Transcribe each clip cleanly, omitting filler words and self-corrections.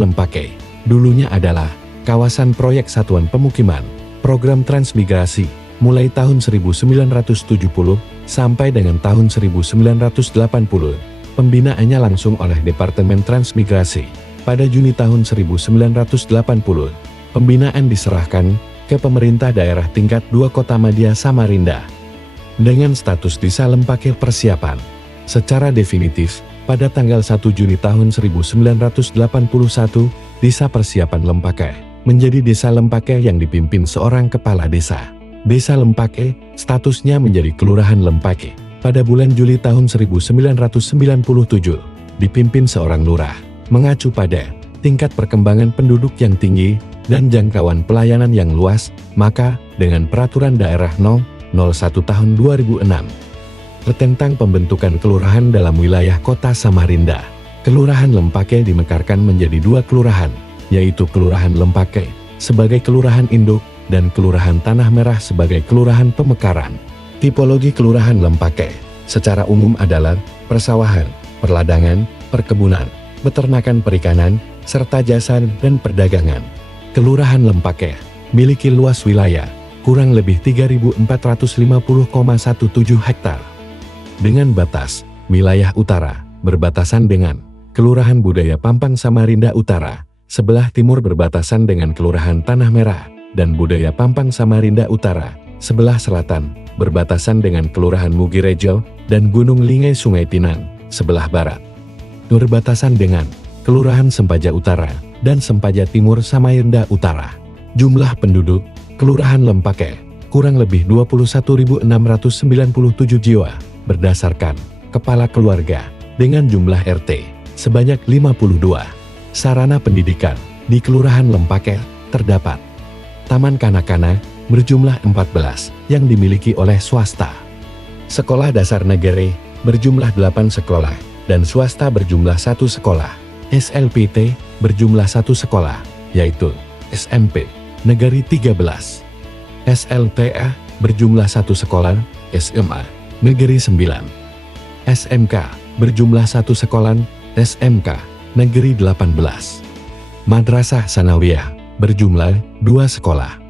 Lempake dulunya adalah kawasan proyek Satuan Pemukiman Program Transmigrasi mulai tahun 1970 sampai dengan tahun 1980. Pembinaannya langsung oleh Departemen Transmigrasi. Pada Juni tahun 1980, pembinaan diserahkan ke pemerintah daerah tingkat 2 Kota Madya Samarinda dengan status Desa Lempake Persiapan secara definitif. Pada tanggal 1 Juni tahun 1981, Desa Persiapan Lempake menjadi Desa Lempake yang dipimpin seorang kepala desa. Desa Lempake statusnya menjadi Kelurahan Lempake. Pada bulan Juli tahun 1997, dipimpin seorang lurah. Mengacu pada tingkat perkembangan penduduk yang tinggi dan jangkauan pelayanan yang luas, maka dengan Peraturan Daerah No. 01 Tahun 2006, tentang pembentukan kelurahan dalam wilayah Kota Samarinda, Kelurahan Lempake dimekarkan menjadi 2 kelurahan, yaitu Kelurahan Lempake sebagai kelurahan induk dan Kelurahan Tanah Merah sebagai kelurahan pemekaran. Tipologi Kelurahan Lempake secara umum adalah persawahan, perladangan, perkebunan, peternakan perikanan, serta jasa dan perdagangan. Kelurahan Lempake miliki luas wilayah kurang lebih 3.450,17 hektar. Dengan batas wilayah utara berbatasan dengan Kelurahan Budaya Pampang Samarinda Utara, sebelah timur berbatasan dengan Kelurahan Tanah Merah, dan Budaya Pampang Samarinda Utara, sebelah selatan berbatasan dengan Kelurahan Mugirejo dan Gunung Lingai Sungai Pinang, sebelah barat berbatasan dengan Kelurahan Sempaja Utara dan Sempaja Timur Samarinda Utara. Jumlah penduduk Kelurahan Lempake kurang lebih 21.697 jiwa berdasarkan kepala keluarga dengan jumlah RT sebanyak 52. Sarana pendidikan di Kelurahan Lempake terdapat Taman Kanak-kanak berjumlah 14 yang dimiliki oleh swasta. Sekolah dasar negeri berjumlah 8 sekolah dan swasta berjumlah 1 sekolah. SLPT berjumlah 1 sekolah, yaitu SMP Negeri 13. SLTA berjumlah 1 sekolah, SMA Negeri 9. SMK berjumlah 1 sekolah, SMK Negeri 18. Madrasah Sanawiyah berjumlah 2 sekolah.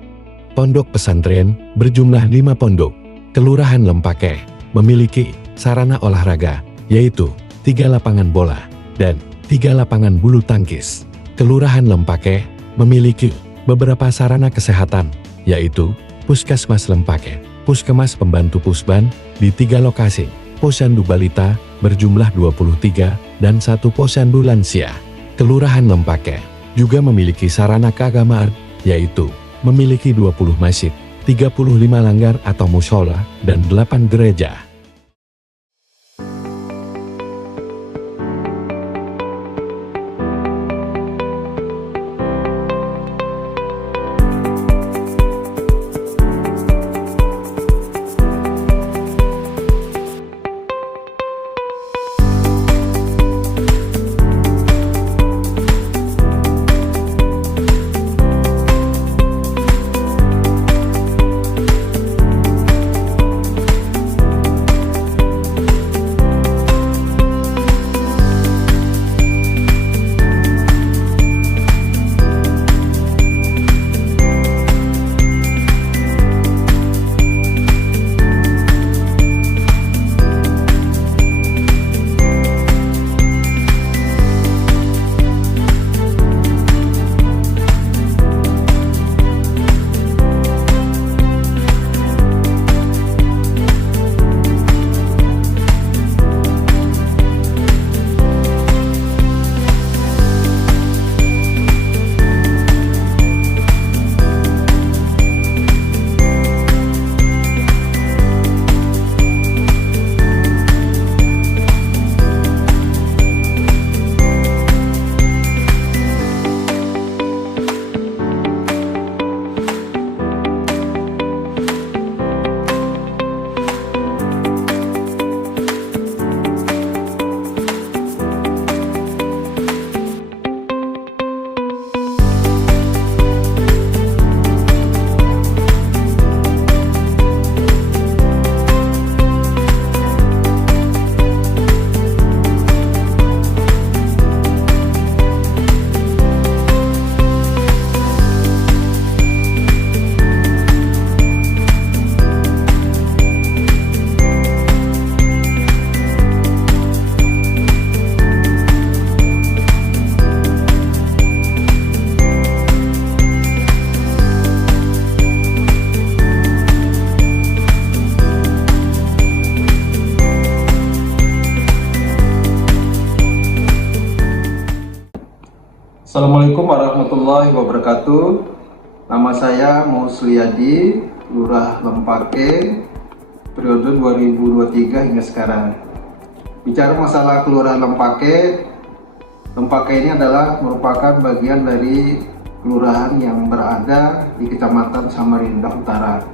Pondok pesantren berjumlah 5 pondok. Kelurahan Lempake memiliki sarana olahraga, yaitu 3 lapangan bola dan 3 lapangan bulu tangkis. Kelurahan Lempake memiliki beberapa sarana kesehatan, yaitu Puskesmas Lempake, Puskesmas Pembantu Pusban di 3 lokasi, Posyandu Balita berjumlah 23 dan 1 Posyandu Lansia. Kelurahan Lempake juga memiliki sarana keagamaan, yaitu memiliki 20 masjid, 35 langgar atau mushola, dan 8 gereja. Assalamualaikum warahmatullahi wabarakatuh. Nama saya Musliyadi, Lurah Lempake, periode 2023 hingga sekarang. Bicara masalah Kelurahan Lempake, Lempake ini adalah merupakan bagian dari kelurahan yang berada di Kecamatan Samarinda Utara.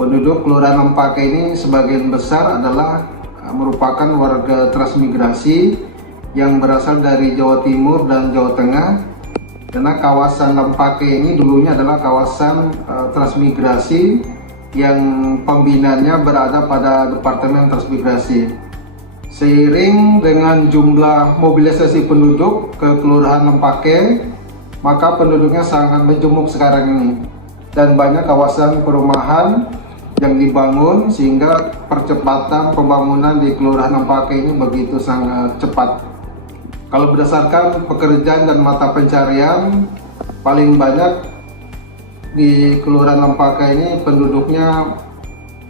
Penduduk Kelurahan Lempake ini sebagian besar adalah merupakan warga transmigrasi yang berasal dari Jawa Timur dan Jawa Tengah, karena kawasan Lempake ini dulunya adalah kawasan transmigrasi yang pembinaannya berada pada Departemen Transmigrasi. Seiring dengan jumlah mobilisasi penduduk ke Kelurahan Lempake, maka penduduknya sangat menjemuk sekarang ini, dan banyak kawasan perumahan yang dibangun sehingga percepatan pembangunan di Kelurahan Lempake ini begitu sangat cepat. Kalau berdasarkan pekerjaan dan mata pencarian, paling banyak di Kelurahan Lempake ini penduduknya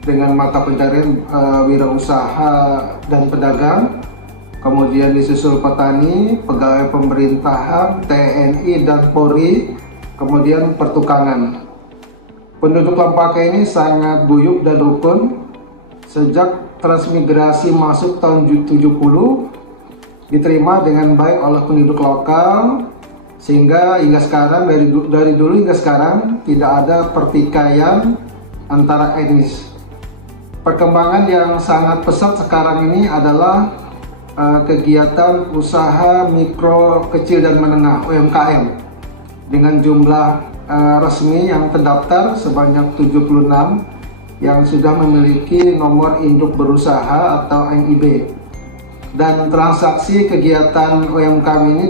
dengan mata pencarian wirausaha dan pedagang, kemudian disusul petani, pegawai pemerintahan, TNI dan Polri, kemudian pertukangan. Penduduk Lempake ini sangat guyup dan rukun. Sejak transmigrasi masuk tahun 70, diterima dengan baik oleh penduduk lokal, sehingga hingga sekarang dari dulu hingga sekarang tidak ada pertikaian antara etnis. Perkembangan yang sangat pesat sekarang ini adalah kegiatan usaha mikro, kecil dan menengah (UMKM) dengan jumlah resmi yang terdaftar sebanyak 76 yang sudah memiliki nomor induk berusaha atau NIB. Dan transaksi kegiatan UMKM ini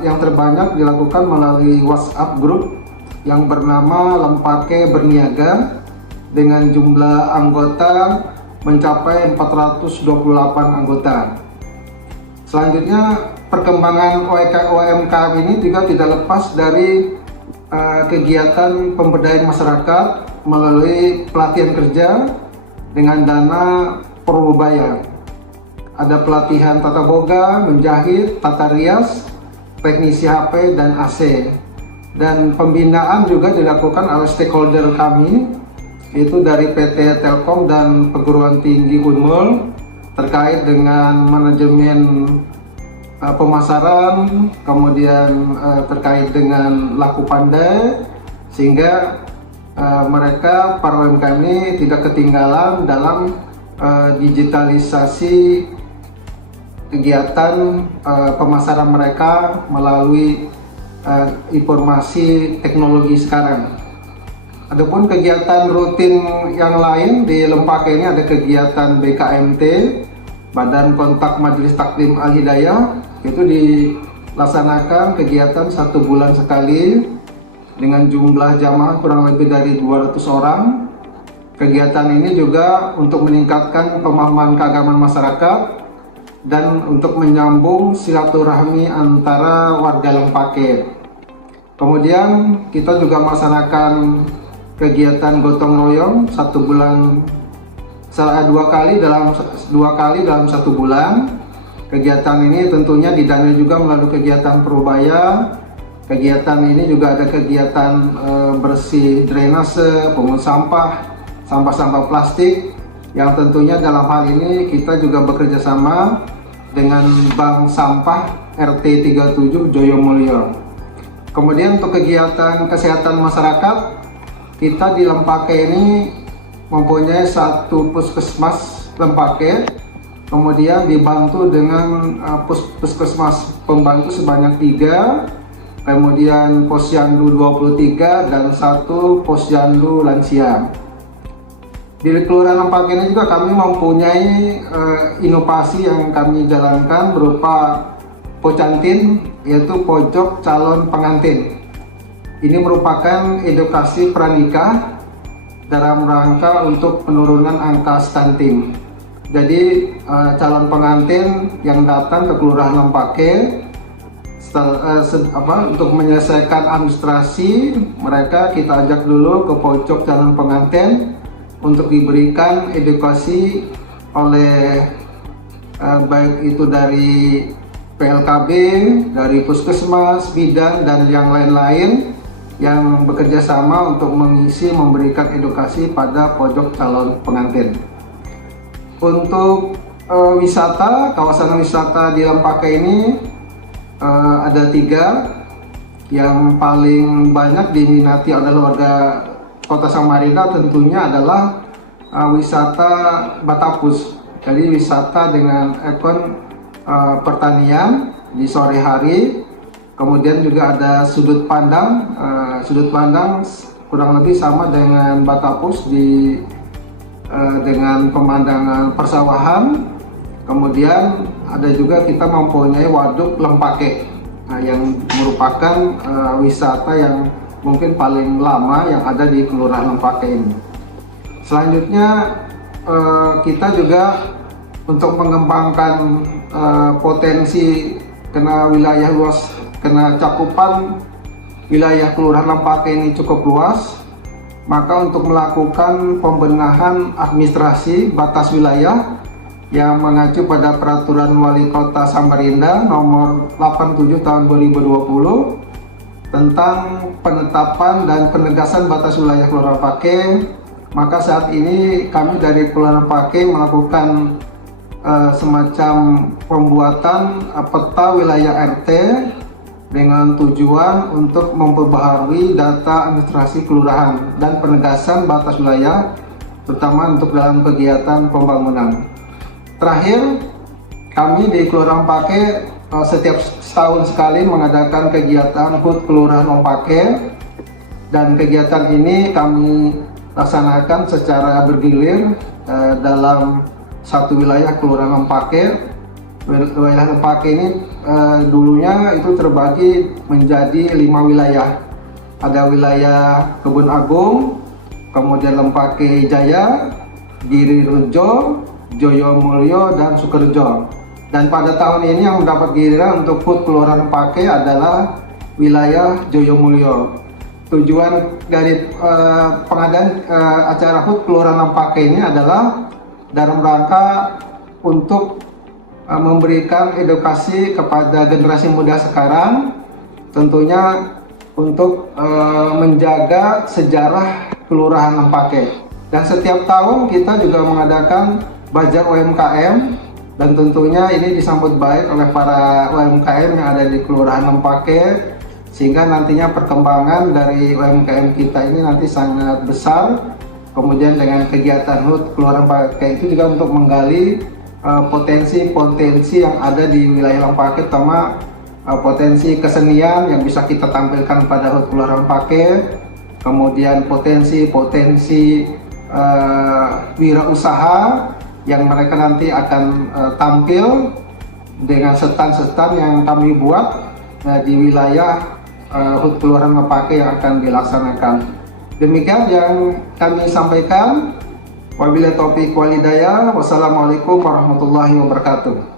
yang terbanyak dilakukan melalui WhatsApp grup yang bernama Lempake Berniaga dengan jumlah anggota mencapai 428 anggota. Selanjutnya, perkembangan UMKM ini juga tidak lepas dari kegiatan pemberdayaan masyarakat melalui pelatihan kerja dengan dana Probaya. Ada pelatihan tata boga, menjahit, tata rias, teknisi HP, dan AC. Dan pembinaan juga dilakukan oleh stakeholder kami, yaitu dari PT Telkom dan Perguruan Tinggi Unmul, terkait dengan manajemen pemasaran, kemudian terkait dengan laku pandai, sehingga mereka, para UMKM ini tidak ketinggalan dalam digitalisasi kegiatan pemasaran mereka melalui informasi teknologi sekarang. Adapun kegiatan rutin yang lain di Lempake ini ada kegiatan BKMT, Badan Kontak Majelis Taklim Al-Hidayah, itu dilaksanakan kegiatan 1 bulan sekali dengan jumlah jamaah kurang lebih dari 200 orang. Kegiatan ini juga untuk meningkatkan pemahaman keagamaan masyarakat dan untuk menyambung silaturahmi antara warga Lempake. Kemudian kita juga melaksanakan kegiatan gotong royong 2 kali dalam 1 bulan. Kegiatan ini tentunya didanai juga melalui kegiatan Probaya. Kegiatan ini juga ada kegiatan bersih drainase, pungut sampah plastik, yang tentunya dalam hal ini kita juga bekerja sama dengan Bank Sampah RT 37 Joyomulyo. Kemudian untuk kegiatan kesehatan masyarakat, kita di Lempake ini mempunyai 1 puskesmas Lempake, kemudian dibantu dengan puskesmas pembantu sebanyak 3, kemudian posyandu 23 dan 1 posyandu lansia. Di Kelurahan Lempake ini juga kami mempunyai inovasi yang kami jalankan berupa Pocantin, yaitu pojok calon pengantin. Ini merupakan edukasi pranikah dalam rangka untuk penurunan angka stunting. Jadi calon pengantin yang datang ke Kelurahan Lempake untuk menyelesaikan administrasi mereka, kita ajak dulu ke pojok calon pengantin untuk diberikan edukasi oleh baik itu dari PLKB, dari puskesmas, bidan, dan yang lain-lain yang bekerja sama untuk memberikan edukasi pada pojok calon pengantin. Untuk wisata, kawasan wisata di Lempake ini ada 3. Yang paling banyak diminati oleh warga Kota Samarinda tentunya adalah wisata Batapus. Jadi wisata dengan ikon pertanian di sore hari, kemudian juga ada sudut pandang kurang lebih sama dengan Batapus dengan pemandangan persawahan. Kemudian ada juga kita mempunyai Waduk Lempake, yang merupakan wisata yang mungkin paling lama yang ada di Kelurahan Lempake ini. Selanjutnya kita juga untuk mengembangkan potensi karena wilayah luas, karena cakupan wilayah Kelurahan Lempake ini cukup luas, maka untuk melakukan pembenahan administrasi batas wilayah yang mengacu pada Peraturan Wali Kota Samarinda nomor 87 tahun 2020 tentang penetapan dan penegasan batas wilayah Kelurahan Lempake, maka saat ini kami dari Kelurahan Lempake melakukan semacam pembuatan peta wilayah RT dengan tujuan untuk memperbaharui data administrasi kelurahan dan penegasan batas wilayah, terutama untuk dalam kegiatan pembangunan. Terakhir, kami di Kelurahan Lempake setiap setahun sekali mengadakan kegiatan HUT Kelurahan Lempake, dan kegiatan ini kami laksanakan secara bergilir dalam satu wilayah Kelurahan Lempake. Wilayah Lempake ini dulunya itu terbagi menjadi 5 wilayah. Ada wilayah Kebun Agung, kemudian Lempake Jaya, Giri Rejo, Joyomulyo, dan Sukerjo. Dan pada tahun ini yang mendapat giliran untuk HUT Kelurahan Lempake adalah wilayah Joyomulyo. Tujuan dari pengadaan acara HUT Kelurahan Lempake ini adalah dalam rangka untuk memberikan edukasi kepada generasi muda sekarang, tentunya untuk menjaga sejarah Kelurahan Lempake. Dan setiap tahun kita juga mengadakan Bazar UMKM, dan tentunya ini disambut baik oleh para UMKM yang ada di Kelurahan Lempake, sehingga nantinya perkembangan dari UMKM kita ini nanti sangat besar. Kemudian dengan kegiatan HUT Kelurahan Lempake itu juga untuk menggali potensi-potensi yang ada di wilayah Lempake, terutama potensi kesenian yang bisa kita tampilkan pada HUT Kelurahan Lempake, kemudian potensi-potensi wirausaha yang mereka nanti akan tampil dengan stand-stand yang kami buat di wilayah HUT Kelurahan Lempake yang akan dilaksanakan. Demikian yang kami sampaikan. Wabillahi taufiq wal hidayah. Wassalamualaikum warahmatullahi wabarakatuh.